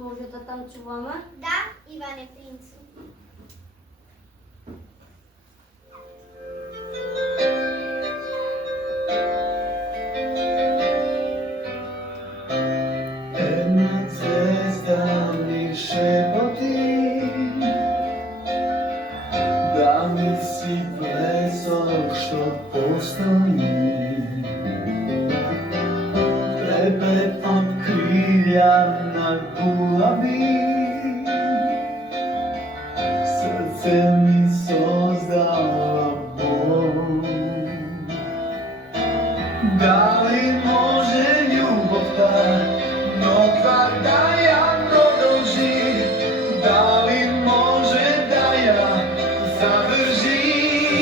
Може да танцуваме? Да, Иване Принцу. Една звезда ми шепоти да ми си блесок, що постои. Трепетом крилja na gulavi, srce mi sozdala bol. Da li može ljubovta nova da ja продължи? Da li može da ja zadržim?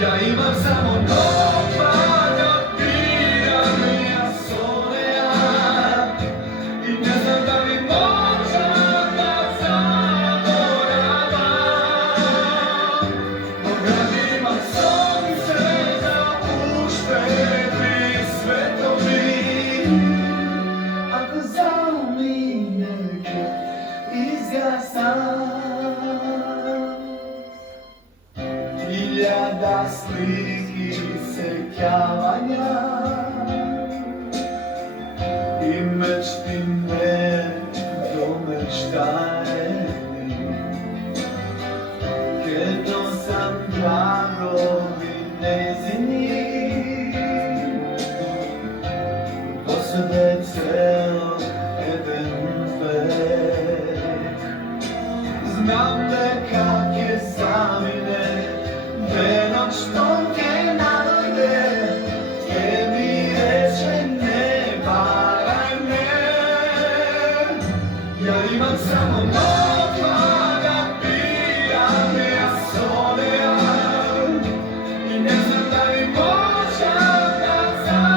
Ja imam samo nova da biram ja soleja i ne znam da li možda da zaboravam. Moga imam sonce za uštedri svetovi. Ako zamine izgasam, hiljada sliki sećavanja i mečtine domeštajeni. Kiedy sam dragovi njezini, po sebe ceo jeden vek. Znam da kak je zamine, noć tonke nadojde, gdje mi reče ne varaj me. Ja imam samo nova da piram ja soleja i ne znam da li možda da zaboravam.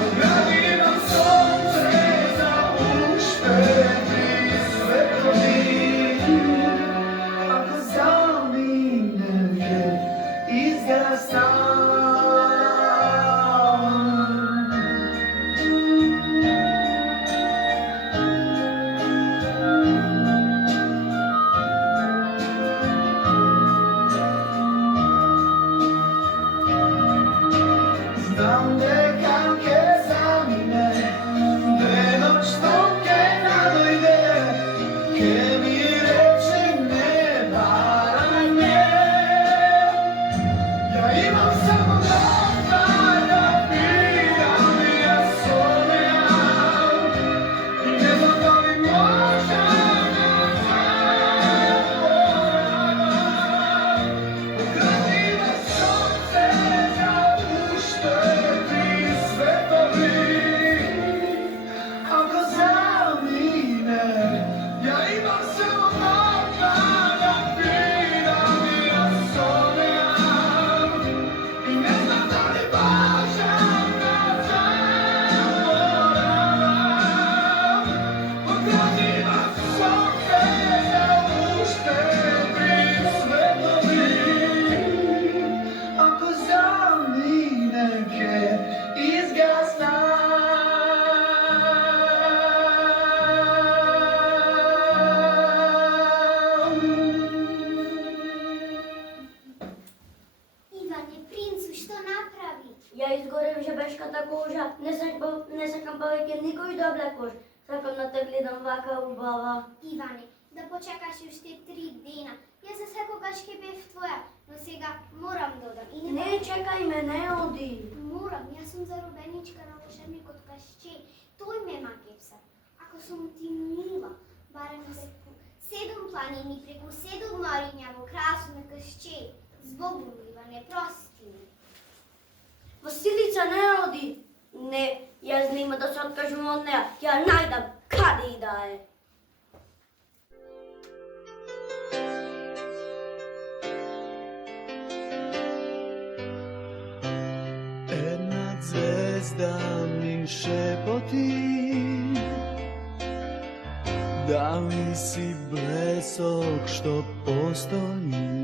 Ogradim sonce za uštedri svetovi. Ako zaminem izgasam. Znam da ke zamine, noć tonke nadojde, ke mi reče ne varaj me. Ja imam samo nova da piram ja soleja i ne znam da li možda da zaboravam. Ogradim sonce za uštedri svetovi. Ako zamine, ja imam samo nova da piram ja soleja i ne znam da li možda da zaboravam. Ogradim sonce za uštedri svetovi. Ako zamine izgasam. Иване Принцу, što napravi? Ja izgorem žebeškата koža, ne sakam повеќе никој да облекош. Сакам да те гледам вака убава. Иване, да почекаш уште 3 дена. Јас за секогаш ќе бев твоја, но сега морам да одам. И Не, чекај ме, не оди. Морам, јас сум заробеничка на волшебникот Кашчеј. Тој ме макепса. Ако сум ти мила, барем преку 7 планини, преку 7 мориња во кралство на Кашчеј. Збогу, Иване, прости ми. Василица, не оди. Не, јас нема да се откажувам од неа. Ја најдам каде и да е. Една звезда mi šepoti da li si blesok što postoji.